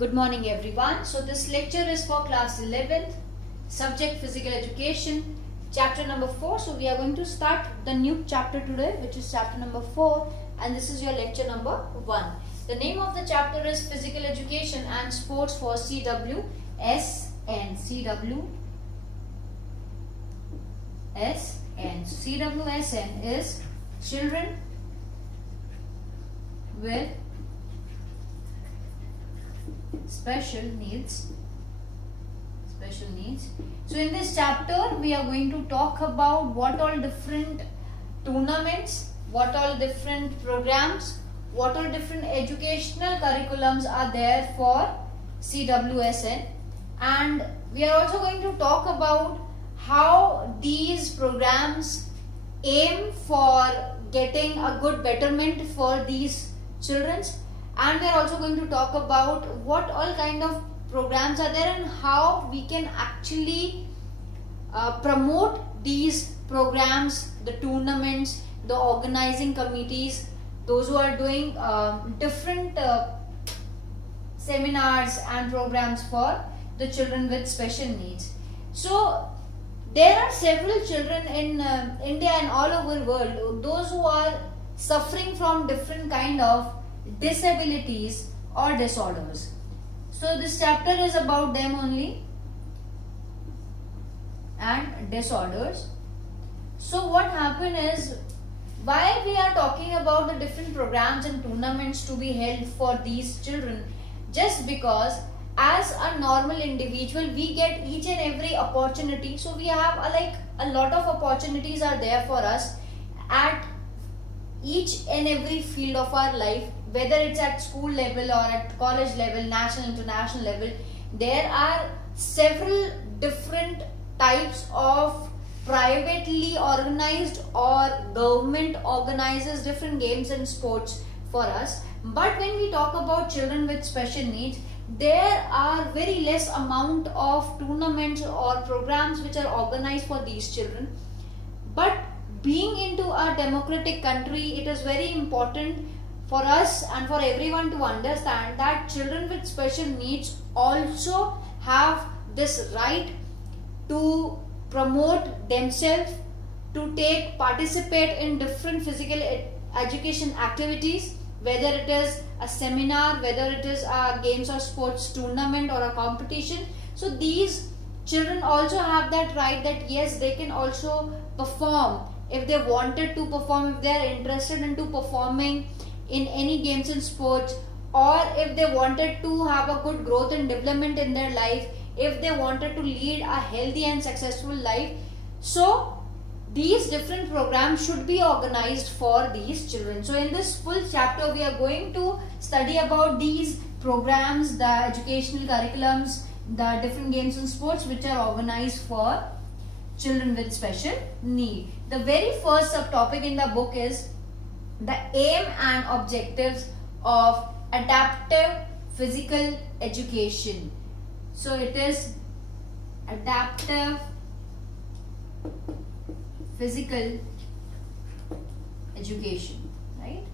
Good morning everyone. So this lecture is for class 11th, subject physical education, chapter number 4. So we are going to start the new chapter today, which is chapter number 4, and this is your lecture number 1. The name of the chapter is Physical Education and Sports for CWSN. CWSN is children with special needs. So in this chapter we are going to talk about what all different tournaments, what all different programs, what all different educational curriculums are there for CWSN, and we are also going to talk about how these programs aim for getting a good betterment for these children, and we are also going to talk about what all kind of programs are there and how we can actually promote these programs, the tournaments, the organizing committees, those who are doing different seminars and programs for the children with special needs. So there are several children in India and all over the world, those who are suffering from different kind of disabilities or disorders. So this chapter is about them only and disorders. So what happened is, why we are talking about the different programs and tournaments to be held for these children? Just because as a normal individual we get each and every opportunity, so we have a lot of opportunities are there for us at each and every field of our life, whether it's at school level or at college level, national, international level. There are several different types of privately organized or government organizes different games and sports for us. But when we talk about children with special needs, there are very less amount of tournaments or programs which are organized for these children. But being into a democratic country, it is very important for us and for everyone to understand that children with special needs also have this right to promote themselves, to participate in different physical education activities, whether it is a seminar, whether it is a games or sports tournament or a competition. So these children also have that right that yes, they can also perform if they wanted to perform, if they are interested into performing in any games and sports, or if they wanted to have a good growth and development in their life, if they wanted to lead a healthy and successful life. So these different programs should be organized for these children. So in this full chapter we are going to study about these programs, the educational curriculums, the different games and sports which are organized for children with special need. The very first subtopic in the book is the aim and objectives of adaptive physical education. So it is adaptive physical education, right?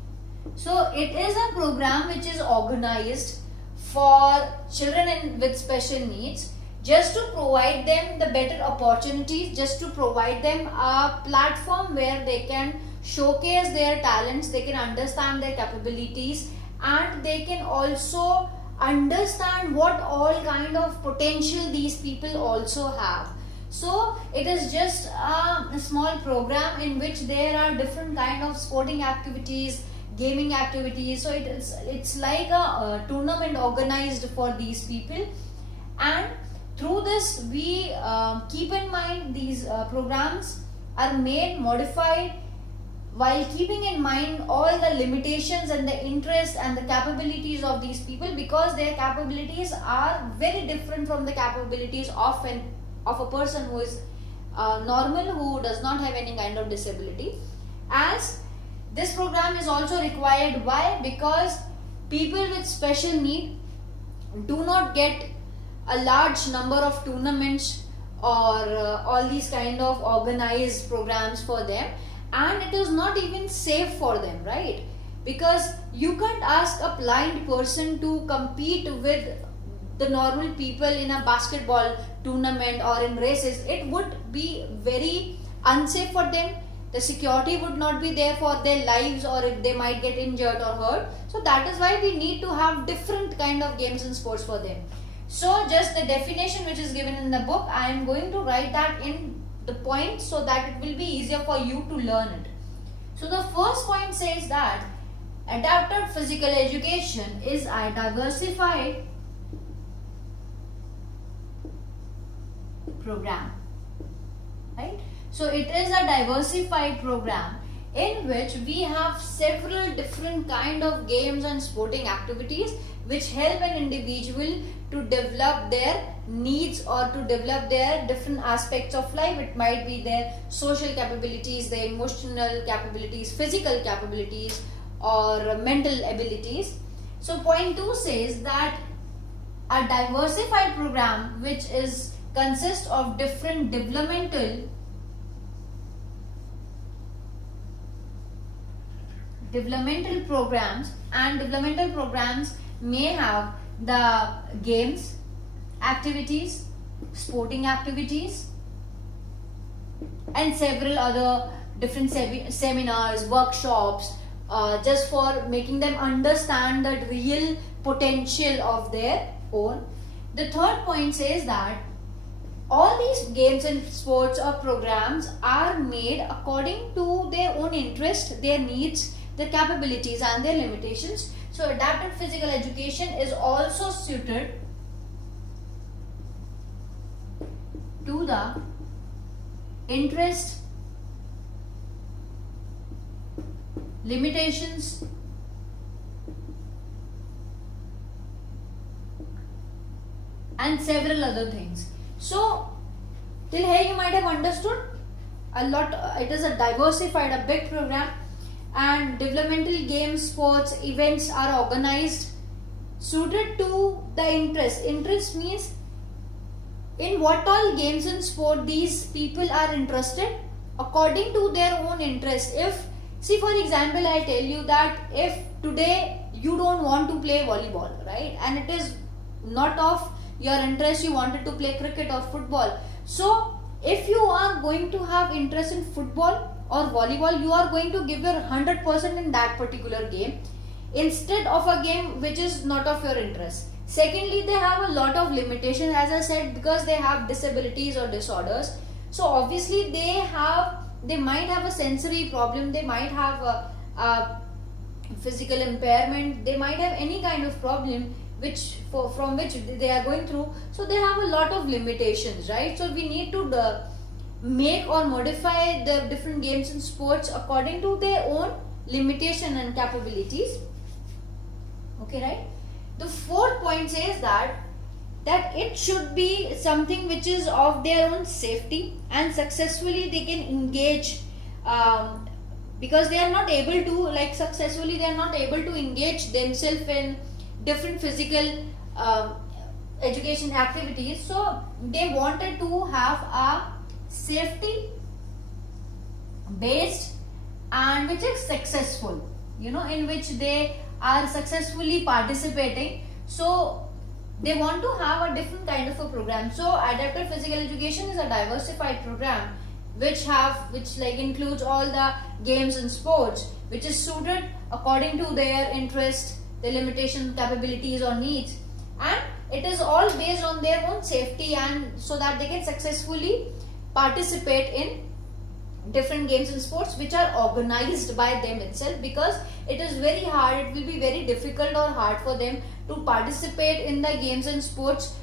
So it is a program which is organized for children with special needs, just to provide them the better opportunities, just to provide them a platform where they can showcase their talents, they can understand their capabilities, and they can also understand what all kind of potential these people also have. So it is just a small program in which there are different kind of sporting activities, gaming activities. So it's like a tournament organized for these people, and through this we keep in mind these programs are made, modified, while keeping in mind all the limitations and the interest and the capabilities of these people, because their capabilities are very different from the capabilities of a person who is normal, who does not have any kind of disability. As this program is also required, why? Because people with special need do not get a large number of tournaments or all these kind of organized programs for them, and it is not even safe for them, right? because you can't ask a blind person to compete with the normal people in a basketball tournament or in races, it would be very unsafe for them. The security would not be there for their lives, or if they might get injured or hurt. So that is why we need to have different kind of games and sports for them. So just the definition which is given in the book, I am going to write that in the points so that it will be easier for you to learn it. So the first point says that adapted physical education is a diversified program, right? So it is a diversified program in which we have several different kind of games and sporting activities which help an individual to develop their needs or to develop their different aspects of life. It might be their social capabilities, their emotional capabilities, physical capabilities, or mental abilities. So point 2 says that a diversified program which is consists of different developmental programs, and developmental programs may have the games, activities, sporting activities, and several other different seminars, workshops, just for making them understand the real potential of their own. The third point says that all these games and sports or programs are made according to their own interest, their needs, their capabilities and their limitations. So adapted physical education is also suited to the interest, limitations, and several other things. So till here you might have understood a lot. It is a diversified, a big program, and developmental games, sports, events are organized suited to the interest. Interest means in what all games and sport these people are interested according to their own interest. If, see for example, I tell you that if today you don't want to play volleyball, right, and it is not of your interest, you wanted to play cricket or football. So if you are going to have interest in football or volleyball, you are going to give your 100% in that particular game instead of a game which is not of your interest. Secondly, they have a lot of limitations, as I said, because they have disabilities or disorders. So obviously they might have a sensory problem, they might have a physical impairment, they might have any kind of problem from which they are going through. So they have a lot of limitations, right? So we need to make or modify the different games and sports according to their own limitation and capabilities. Okay, right? The fourth point says that it should be something which is of their own safety and successfully they can engage, because they are not able to engage themselves in different physical education activities. So they wanted to have a safety based and which is successful, in which they are successfully participating. So they want to have a different kind of a program. So adapted physical education is a diversified program which includes all the games and sports which is suited according to their interest, their limitation, capabilities or needs, and it is all based on their own safety, and so that they can successfully participate in different games and sports which are organized by them itself, because it is very hard, it will be very difficult or hard for them to participate in the games and sports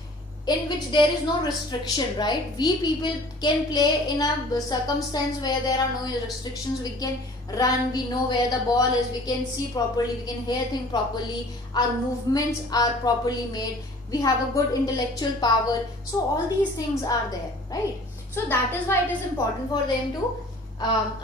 in which there is no restriction, right? We people can play in a circumstance where there are no restrictions. We can run, we know where the ball is, we can see properly, we can hear things properly, our movements are properly made, we have a good intellectual power. So all these things are there, right? So that is why it is important for them to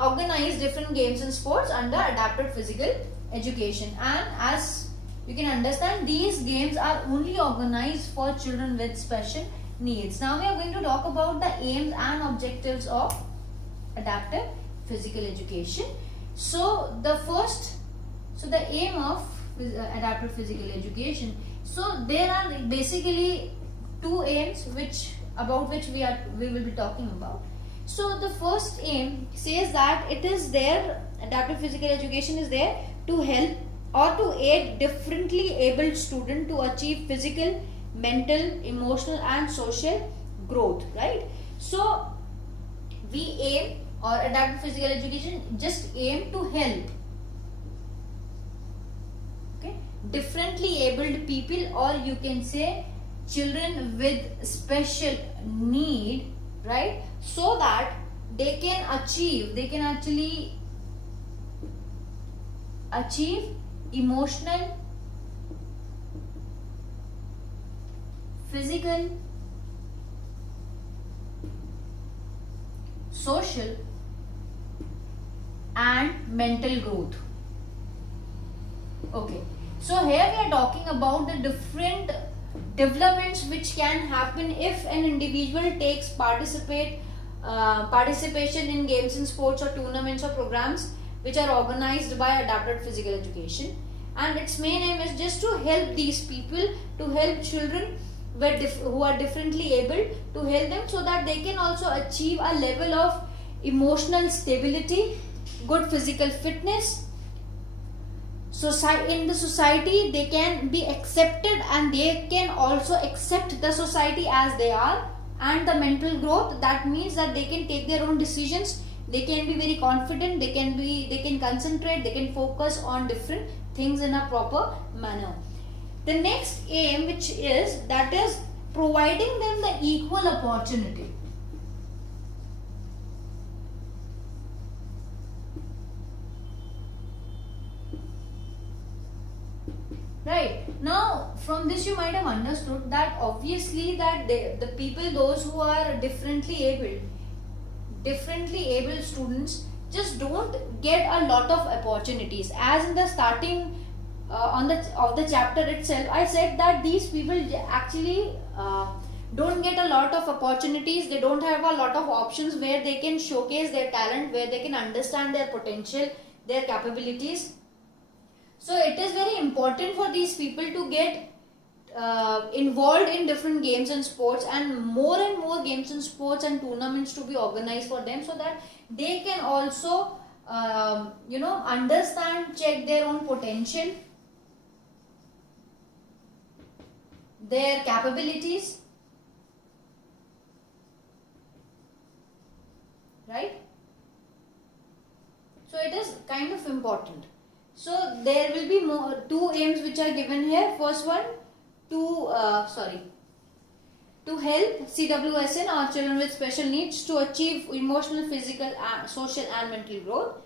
organize different games and sports under adapted physical education. And as you can understand, these games are only organized for children with special needs. Now we are going to talk about the aims and objectives of adaptive physical education. So the aim of adaptive physical education. So there are basically two aims about which we will be talking about. So the first aim says that it is there, adaptive physical education is there to help or to aid differently abled student to achieve physical, mental, emotional and social growth, right? So we aim, or adaptive physical education just aim to help, okay, differently abled people, or you can say children with special need, right, so that they can actually achieve emotional, physical, social and mental growth. Okay, so here we are talking about the different developments which can happen if an individual takes participation in games and sports or tournaments or programs which are organized by adapted physical education. And its main aim is just to help these people, to help children who are differently able, to help them so that they can also achieve a level of emotional stability, good physical fitness. In the society they can be accepted and they can also accept the society as they are. And the mental growth, that means that they can take their own decisions, they can be very confident, they can concentrate, they can focus on different things in a proper manner. The next aim, which is providing them the equal opportunity. Right, now from this you might have understood that obviously that the people, those who are differently able students just don't get a lot of opportunities. As in the starting of the chapter itself, I said that these people actually don't get a lot of opportunities. They don't have a lot of options where they can showcase their talent, where they can understand their potential, their capabilities. So it is very important for these people to get involved in different games and sports, and more games and sports and tournaments to be organized for them, so that they can also understand, check their own potential, their capabilities, right? So it is kind of important. So there will be two aims which are given here. First one, to help CWSN, or children with special needs, to achieve emotional, physical, social and mental growth.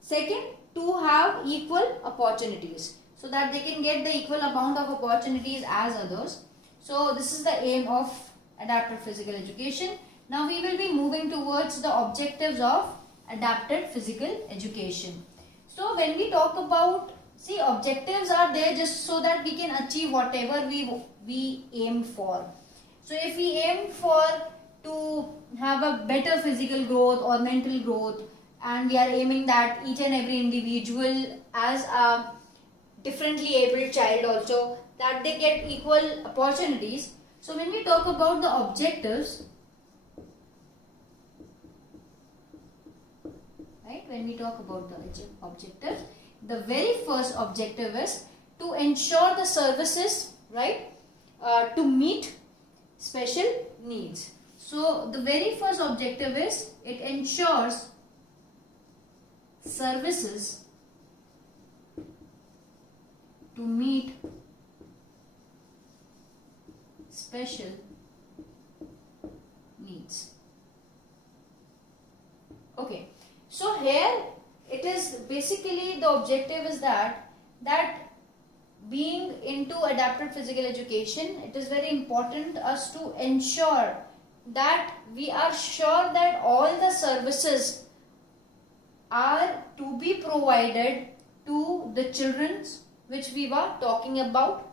Second, to have equal opportunities, so that they can get the equal amount of opportunities as others. So this is the aim of adapted physical education. Now we will be moving towards the objectives of adapted physical education. So when we talk about, objectives are there just so that we can achieve whatever we aim for. So if we aim for to have a better physical growth or mental growth, and we are aiming that each and every individual as a differently abled child also, that they get equal opportunities. So when we talk about the objectives, right, when we talk about the objectives, the very first objective is to ensure the services, right, to meet special needs. So the very first objective is it ensures services to meet special needs. Okay, so here it is basically the objective is that being into adapted physical education, it is very important us to ensure that we are sure that all the services are to be provided to the children which we were talking about.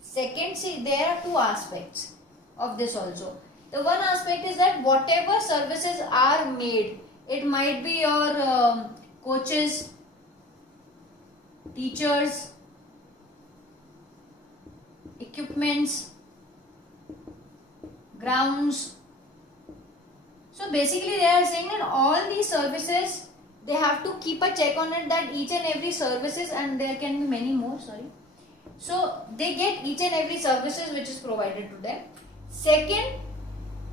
Second, there are two aspects of this also. The one aspect is that whatever services are made, it might be your coaches, teachers, equipments, grounds. So basically they are saying that all these services, they have to keep a check on it, that each and every services, and there can be many more, sorry. So they get each and every services which is provided to them. Second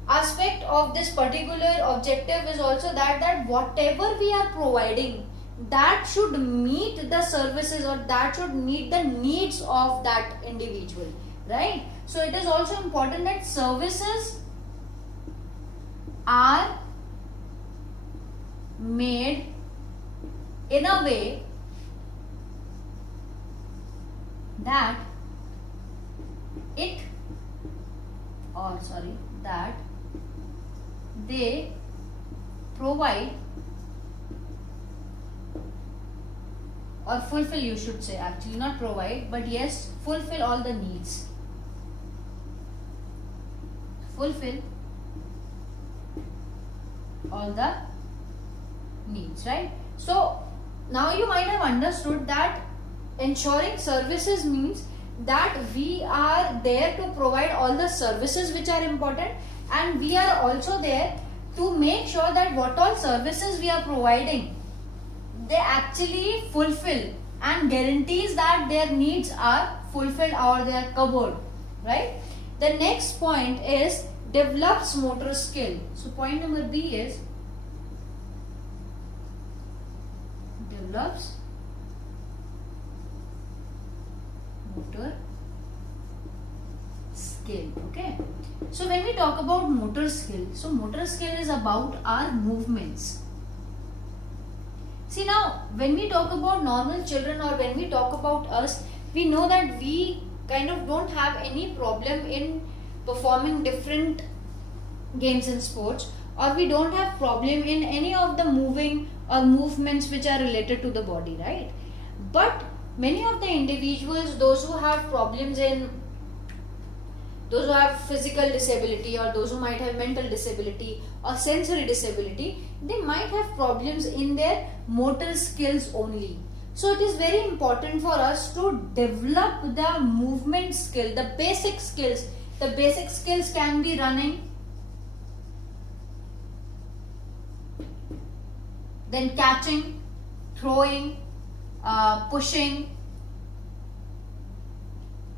aspect of this particular objective is also that whatever we are providing, that should meet the services, or that should meet the needs of that individual, right? So it is also important that services are made in a way that that they provide or fulfill, you should say, actually not provide, but yes, fulfill all the needs. Fulfill all the needs, right? So now you might have understood that ensuring services means that we are there to provide all the services which are important, and we are also there to make sure that what all services we are providing, they actually fulfill and guarantees that their needs are fulfilled or they are covered, right? The next point is develops motor skill. So point number B is develops motor skill. Okay, so when we talk about motor skill, so motor skill is about our movements. See, now when we talk about normal children, or when we talk about us, we know that we kind of don't have any problem in performing different games and sports, or we don't have problem in any of the moving or movements which are related to the body, right? But many of the individuals, those who have problems in, those who have physical disability, or those who might have mental disability or sensory disability, they might have problems in their motor skills only. So it is very important for us to develop the movement skill, the basic skills. The basic skills can be running, then catching, throwing, pushing.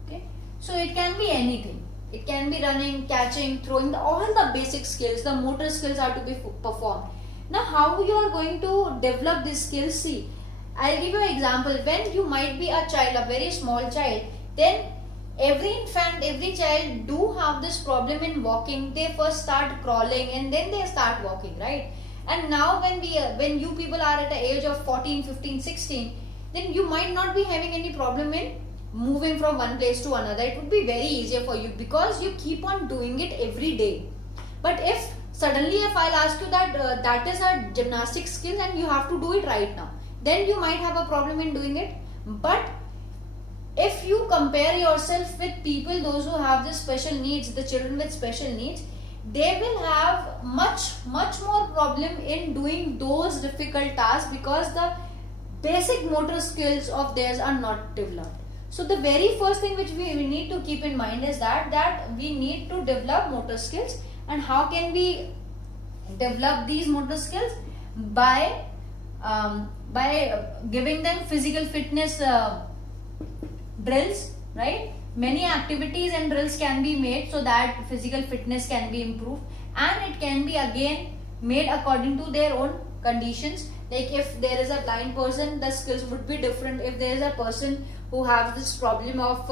Okay, so it can be anything. It can be running, catching, throwing, all the basic skills, the motor skills are to be performed. Now how you are going to develop these skills? See, I'll give you an example. When you might be a child, a very small child, then every infant, every child do have this problem in walking. They first start crawling and then they start walking, right? And now when you people are at the age of 14, 15, 16, then you might not be having any problem in moving from one place to another. It would be very easier for you because you keep on doing it every day. But if suddenly if I'll ask you that that is a gymnastic skill and you have to do it right now, then you might have a problem in doing it. But if you compare yourself with people, those who have the special needs, the children with special needs, they will have much more problem in doing those difficult tasks because the basic motor skills of theirs are not developed. So the very first thing which we need to keep in mind is that we need to develop motor skills. And how can we develop these motor skills? By giving them physical fitness drills, right? Many activities and drills can be made so that physical fitness can be improved, and it can be again made according to their own conditions. Like if there is a blind person, the skills would be different. If there is a person who has this problem of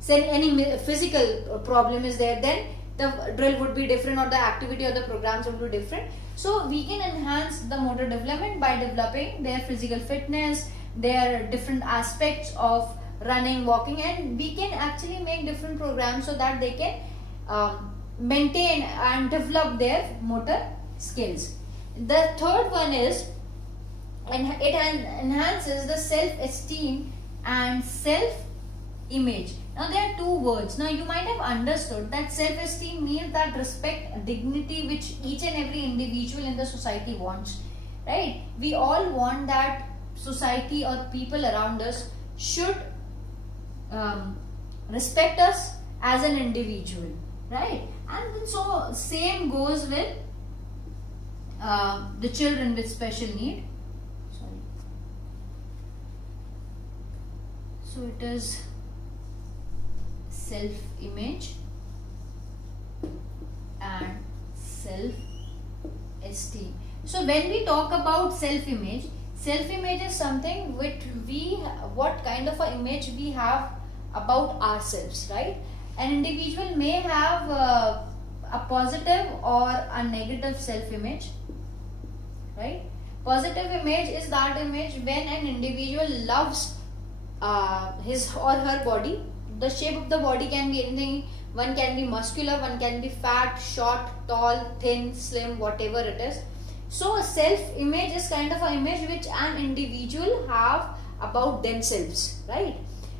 say any physical problem is there, then the drill would be different, or the activity or the programs would be different. So we can enhance the motor development by developing their physical fitness, their different aspects of running, walking, and we can actually make different programs so that they can maintain and develop their motor skills. The third one is, and it enhances the self-esteem and self-image. Now there are two words. Now you might have understood that self-esteem means that respect, dignity which each and every individual in the society wants, right? We all want that society or people around us should respect us as an individual, right? And then so same goes with the children with special need. Sorry. So it is self-image and self-esteem. So when we talk about self-image is something which what kind of an image we have about ourselves, right? An individual may have a positive or a negative self-image, right? Positive image is that image when an individual loves his or her body. The shape of the body can be anything. One can be muscular, one can be fat, short, tall, thin, slim, whatever it is. So a self-image is kind of an image which an individual have about themselves, right?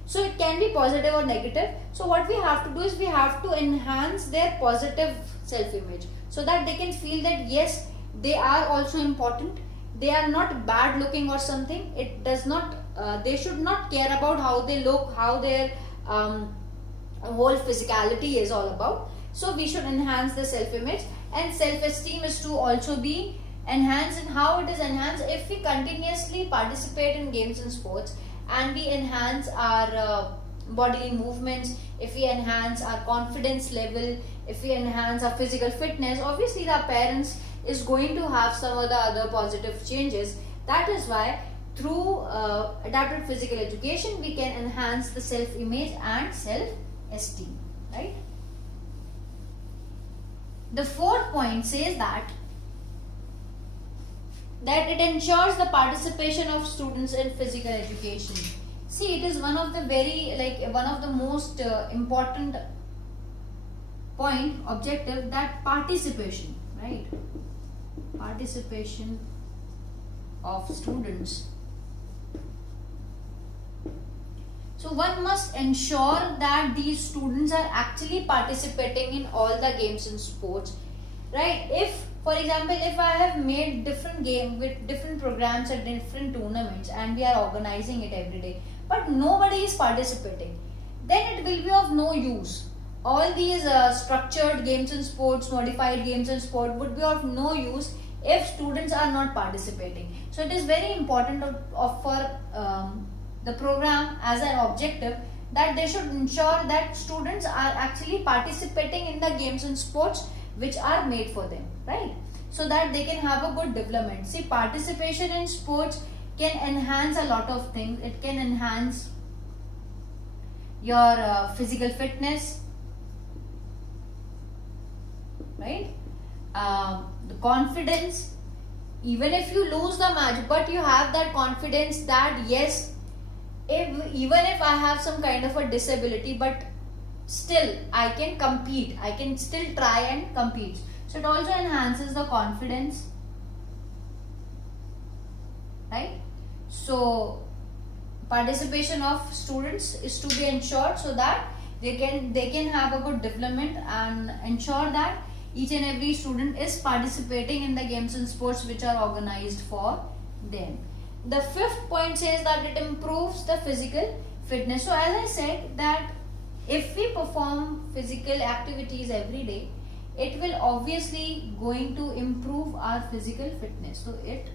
So it can be positive or negative. So what we have to do is we have to enhance their positive self-image so that they can feel that yes, they are also important. They are not bad looking or something. It does not. They should not care about how they look, how their whole physicality is all about. So we should enhance the self-image, and self-esteem is to also be enhanced. And how it is enhanced? If we continuously participate in games and sports and we enhance our bodily movements, if we enhance our confidence level, if we enhance our physical fitness, obviously the appearance is going to have some of the other positive changes. That is why through adapted physical education we can enhance the self-image and self-esteem, right? The fourth point says that it ensures the participation of students in physical education. See, it is one of the one of the most important objective, that participation, right? Participation of students. So one must ensure that these students are actually participating in all the games and sports, right? If, for example, if I have made different game with different programs at different tournaments and we are organizing it every day, but nobody is participating, then it will be of no use. All these structured games and sports, modified games and sport would be of no use if students are not participating. So it is very important for the program as an objective that they should ensure that students are actually participating in the games and sports which are made for them, right? So that they can have a good development. See, participation in sports can enhance a lot of things. It can enhance your physical fitness, right? The confidence. Even if you lose the match, but you have that confidence that yes, even if I have some kind of a disability, but still I can compete, I can still try and compete. So it also enhances the confidence, right? So participation of students is to be ensured so that they can have a good development and ensure that each and every student is participating in the games and sports which are organized for them. The fifth point says that it improves the physical fitness. So as I said, that if we perform physical activities every day, it will obviously going to improve our physical fitness. So it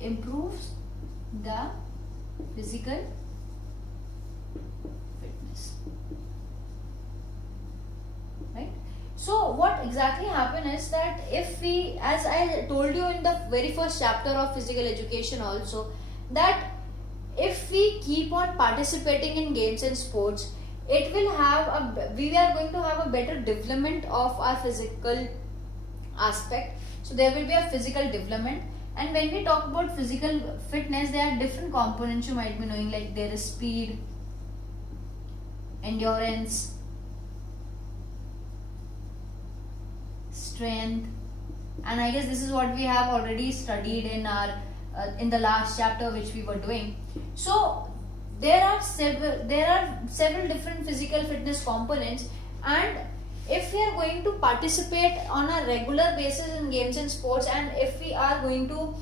improves the physical fitness, right? So what exactly happen is that if we, as I told you in the very first chapter of physical education also, that if we keep on participating in games and sports, it will have we are going to have a better development of our physical aspect. So there will be a physical development. And when we talk about physical fitness, there are different components you might be knowing, like there is speed, endurance, strength, and I guess this is what we have already studied in our in the last chapter which we were doing. So there are several different physical fitness components, and if we are going to participate on a regular basis in games and sports, and if we are going to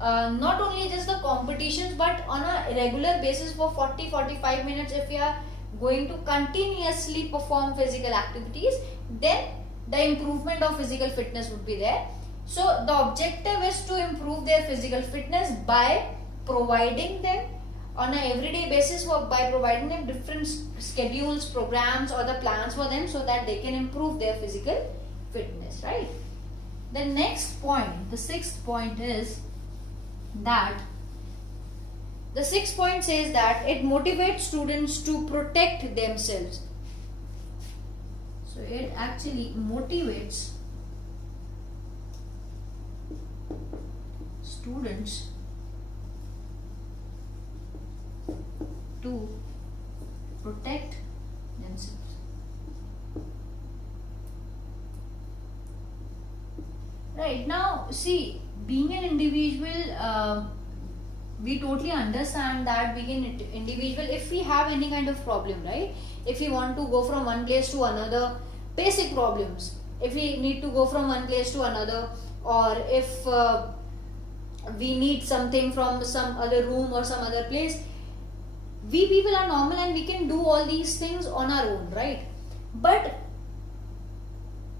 not only just the competitions but on a regular basis for 40-45 minutes, if we are going to continuously perform physical activities, then the improvement of physical fitness would be there. So the objective is to improve their physical fitness by providing them on an everyday basis, by providing them different schedules, programs or the plans for them, so that they can improve their physical fitness, right? The next point, the sixth point is that the sixth point says that it motivates students to protect themselves. So it actually motivates students to protect themselves. Right, now see, being an individual, we totally understand that being an individual, if we have any kind of problem, right, if we want to go from one place to another, basic problems, if we need to go from one place to another, or if we need something from some other room or some other place, we people are normal and we can do all these things on our own, right? But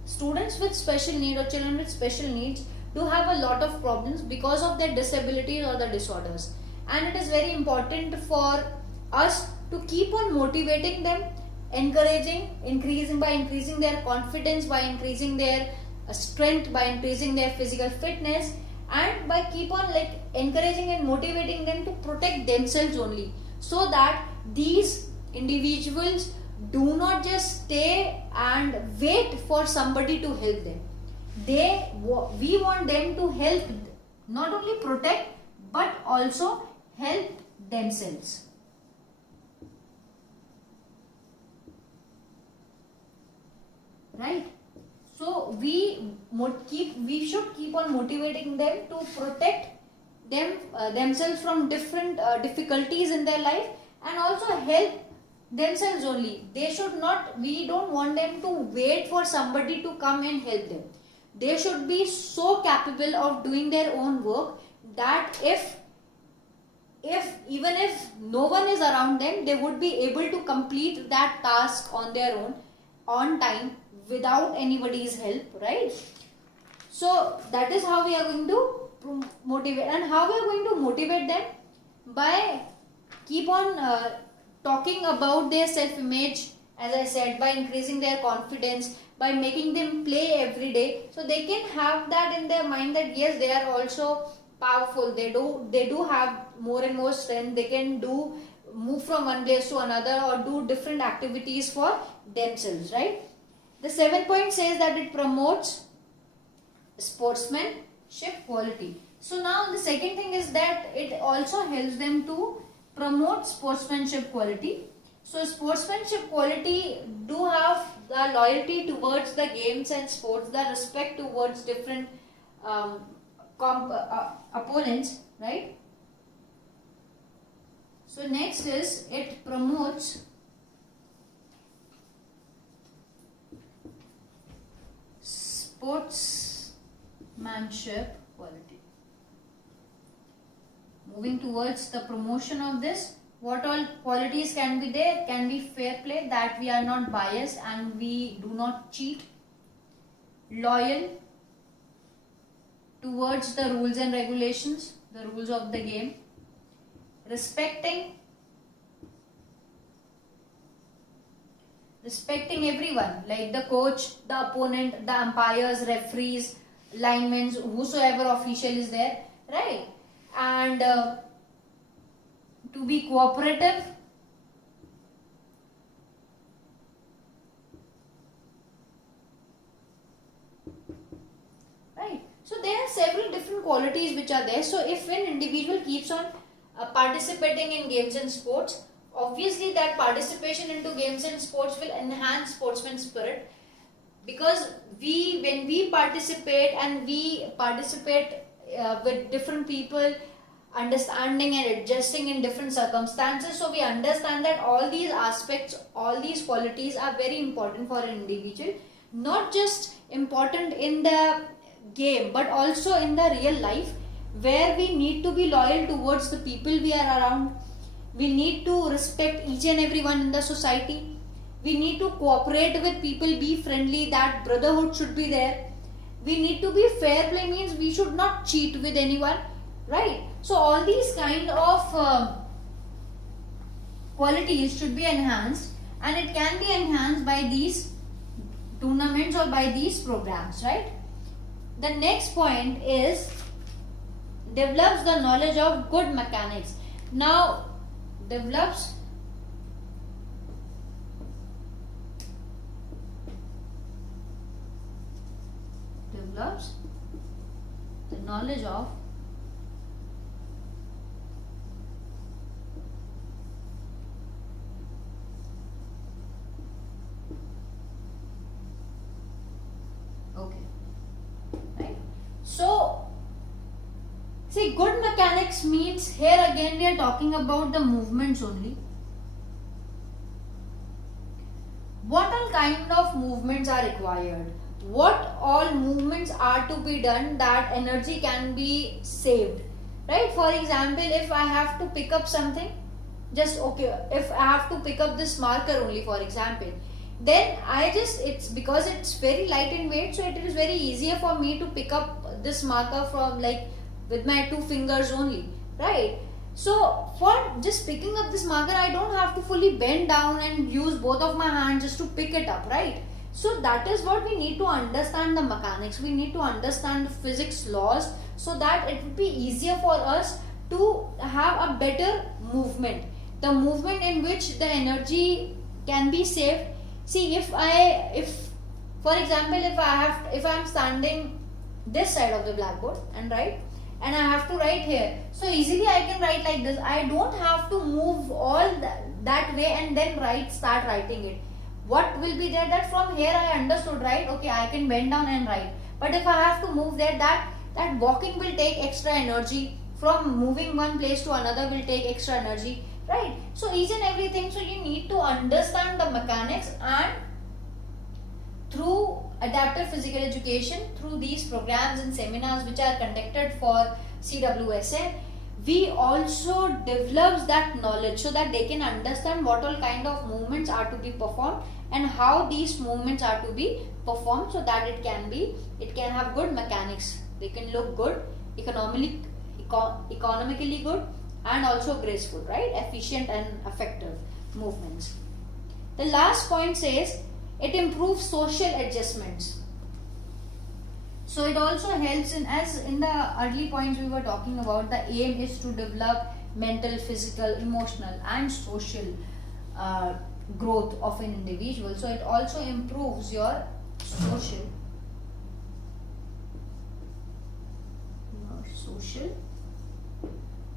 students with special need or children with special needs do have a lot of problems because of their disabilities or the disorders, and it is very important for us to keep on motivating them, increasing their confidence, by increasing their strength, by increasing their physical fitness, and by keep on encouraging and motivating them to protect themselves only, so that these individuals do not just stay and wait for somebody to help them. We want them to help, not only protect but also help themselves. Right? So we should keep on motivating them to protect themselves from different difficulties in their life, and also help themselves only. We don't want them to wait for somebody to come and help them. They should be so capable of doing their own work that if even if no one is around them, they would be able to complete that task on their own, on time, without anybody's help, right? So that is how we are going to motivate. And how we are going to motivate them? By keep on talking about their self-image, as I said, by increasing their confidence, by making them play every day, so they can have that in their mind that yes, they are also powerful, they do have more and more strength, they can move from one place to another or do different activities for themselves, right? The 7th point says that it promotes sportsmanship quality. So now the second thing is that it also helps them to promote sportsmanship quality. So sportsmanship quality do have the loyalty towards the games and sports, the respect towards different opponents, right? So next is it promotes sportsmanship quality. Moving towards the promotion of this, what all qualities can be there? Can be fair play, that we are not biased and we do not cheat. Loyal towards the rules and regulations, the rules of the game. Respecting everyone, like the coach, the opponent, the umpires, referees, linemen, whosoever official is there, right? And to be cooperative, right? So there are several different qualities which are there. So if an individual keeps on participating in games and sports, obviously that participation into games and sports will enhance sportsman spirit, because when we participate with different people, understanding and adjusting in different circumstances, so we understand that all these aspects, all these qualities are very important for an individual, not just important in the game but also in the real life, where we need to be loyal towards the people we are around. We need to respect each and everyone in the society. We need to cooperate with people, be friendly, that brotherhood should be there. We need to be fair play, means we should not cheat with anyone, right? So all these kind of qualities should be enhanced, and it can be enhanced by these tournaments or by these programs, right? The next point is develops the knowledge of good mechanics. Now develops the knowledge of okay, right? So see, good mechanics means, here again we are talking about the movements only. What all kind of movements are required? What all movements are to be done that energy can be saved, right? For example, if I have to pick up something, just okay, if I have to pick up this marker only, for example, then it's because it's very light in weight, so it is very easier for me to pick up this marker from like with my 2 fingers only, right? So for just picking up this marker, I don't have to fully bend down and use both of my hands just to pick it up, right? So that is what we need to understand, the mechanics. We need to understand the physics laws, so that it would be easier for us to have a better movement. The movement in which the energy can be saved. See, if for example, if I am standing this side of the blackboard and write, and I have to write here, so easily I can write like this. I don't have to move all that way and then start writing it. What will be there, that from here I understood, right? Okay, I can bend down and write. But if I have to move there, that walking will take extra energy. From moving one place to another will take extra energy, right? So each and everything, so you need to understand the mechanics, and through adaptive physical education, through these programs and seminars which are conducted for CWSA, we also develops that knowledge, so that they can understand what all kind of movements are to be performed and how these movements are to be performed, so that it can have good mechanics. They can look good, economically good, and also graceful, right? Efficient and effective movements. The last point says it improves social adjustments. So it also helps in, as in the early points we were talking about, the aim is to develop mental, physical, emotional and social growth of an individual. So it also improves your social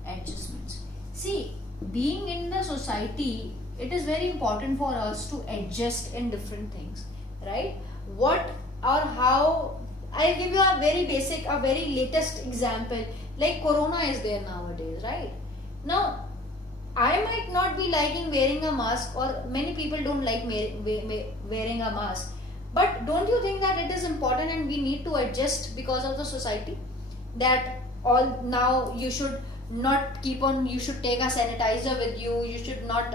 adjustments. See, being in the society, it is very important for us to adjust in different things, right? What or how, I'll give you a very basic, a very latest example. Like Corona is there nowadays, right? Now, I might not be liking wearing a mask, or many people don't like wearing a mask. But don't you think that it is important and we need to adjust because of the society? That all now you should not keep on, you should take a sanitizer with you, you should not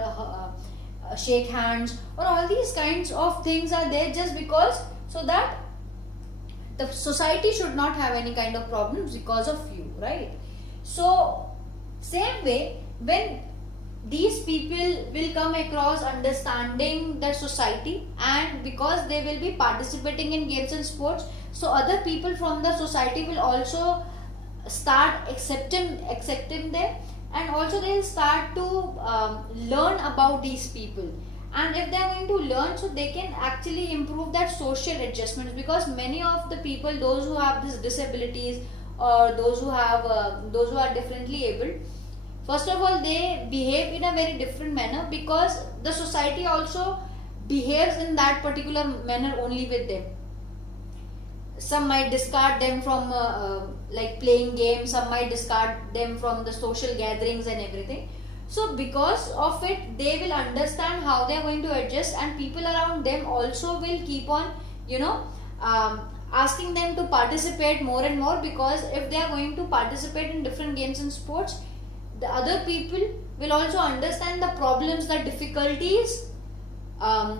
shake hands, or all these kinds of things are there just because, so that the society should not have any kind of problems because of you, right? So same way, when these people will come across understanding the society, and because they will be participating in games and sports, so other people from the society will also start accepting them, and also they will start to learn about these people. And if they are going to learn, so they can actually improve that social adjustments, because many of the people, those who have these disabilities, or those who are differently abled, first of all, they behave in a very different manner, because the society also behaves in that particular manner only with them. Some might discard them from like playing games, some might discard them from the social gatherings and everything. So because of it, they will understand how they are going to adjust, and people around them also will keep on, asking them to participate more and more, because if they are going to participate in different games and sports, the other people will also understand the problems, the difficulties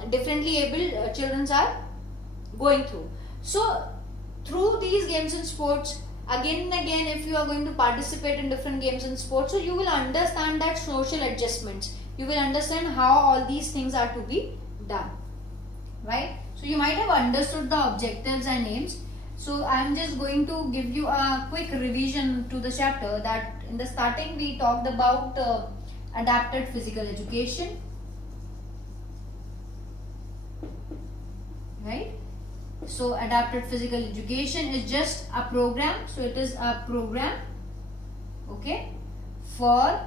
differently able children are going through. So through these games and sports, again and again, if you are going to participate in different games and sports, so you will understand that social adjustments, you will understand how all these things are to be done, right? So you might have understood the objectives and aims. So I am just going to give you a quick revision to the chapter. That in the starting we talked about adapted physical education, right? So adapted physical education is just a program. So it is a program, okay, for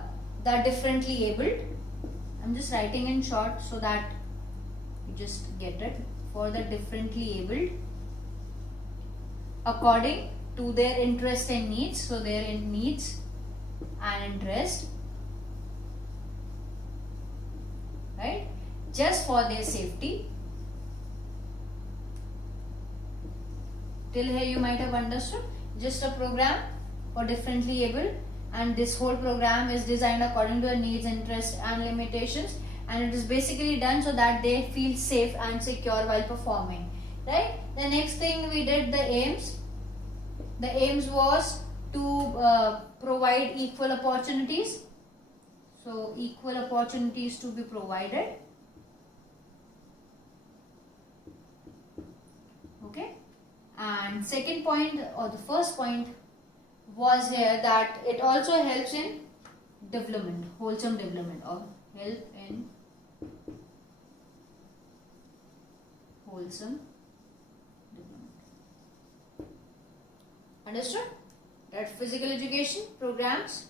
the differently abled. I'm just writing in short so that you just get it. For the differently abled, according to their interest and needs. So their needs and interest, right? Just for their safety. Till here you might have understood. Just a program for differently abled, and this whole program is designed according to their needs, interests and limitations, and it is basically done so that they feel safe and secure while performing, right? The next thing we did, the aims. The aims was to provide equal opportunities. So equal opportunities to be provided, okay. And second point, or the first point was here, that it also helps in development, wholesome development, or help in wholesome development. Understood? That physical education programs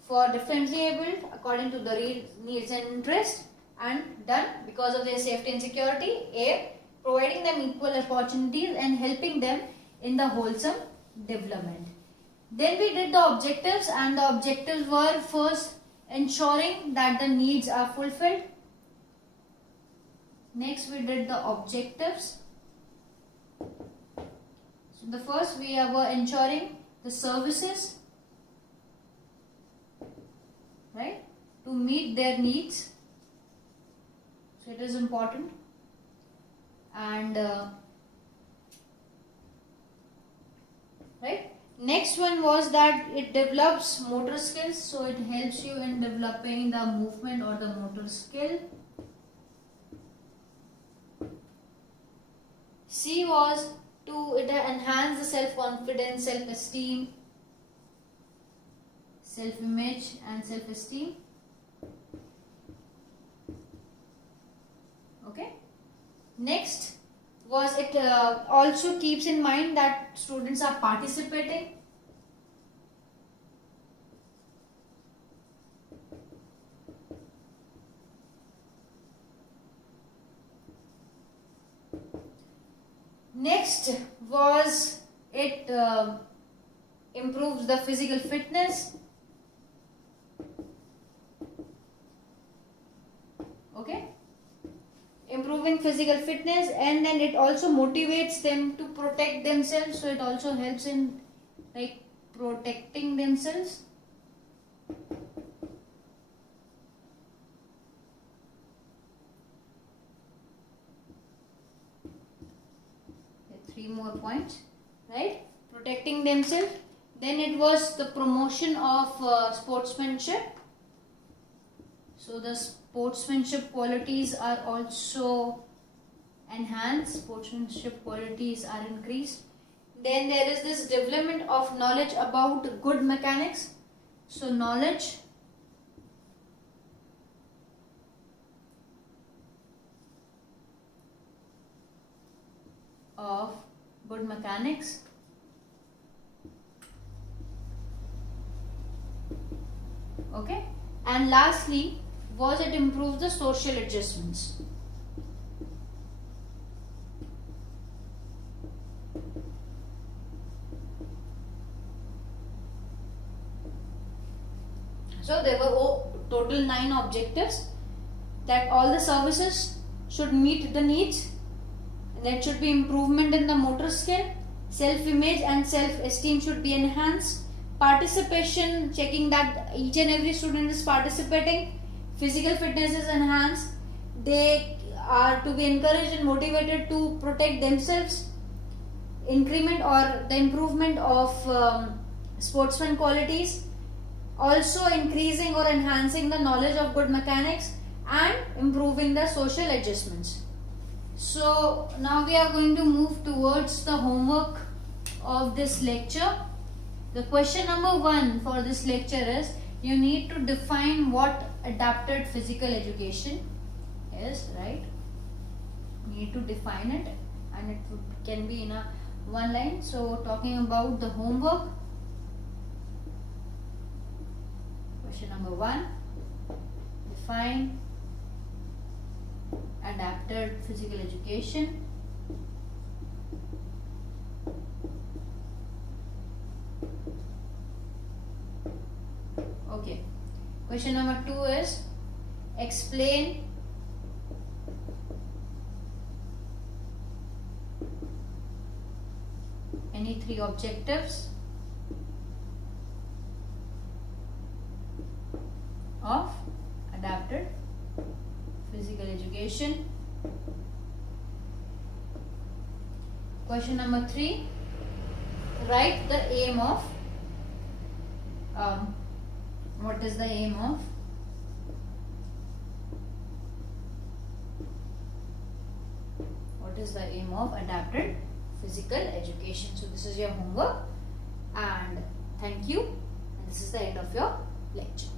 for differently abled according to the needs and interest, and done because of their safety and security. A, providing them equal opportunities and helping them in the wholesome development. Then we did the objectives, and the objectives were first ensuring that the needs are fulfilled. Next we did the objectives. So the first we were ensuring the services, right, to meet their needs. So it is important. And right, next one was that it develops motor skills. So it helps you in developing the movement or the motor skill. C was to enhance the self-confidence, self-esteem, self-image and self-esteem, okay. Next was it also keeps in mind that students are participating. Next was it improves the physical fitness, okay, improving physical fitness, and then it also motivates them to protect themselves. So it also helps in like protecting themselves. Three more points, right? Protecting themselves. Then it was the promotion of sportsmanship. So the sportsmanship qualities are also enhanced, sportsmanship qualities are increased. Then there is this development of knowledge about good mechanics. So knowledge of good mechanics. Okay. And lastly was it improves the social adjustments. So there were total 9 objectives, that all the services should meet the needs. There should be improvement in the motor skill, self-image and self-esteem should be enhanced, participation, checking that each and every student is participating. Physical fitness is enhanced. They are to be encouraged and motivated to protect themselves. Increment or the improvement of sportsman qualities. Also increasing or enhancing the knowledge of good mechanics and improving the social adjustments. So now we are going to move towards the homework of this lecture. The question number 1 for this lecture is, you need to define what adapted physical education is, right? You need to define it, and it can be in a one line. So talking about the homework, question number 1, define adapted physical education. Okay. Question number 2 is, explain any 3 objectives of adapted physical education. Question number 3, write the aim of what is the aim of adapted physical education. So this is your homework, and thank you, and this is the end of your lecture.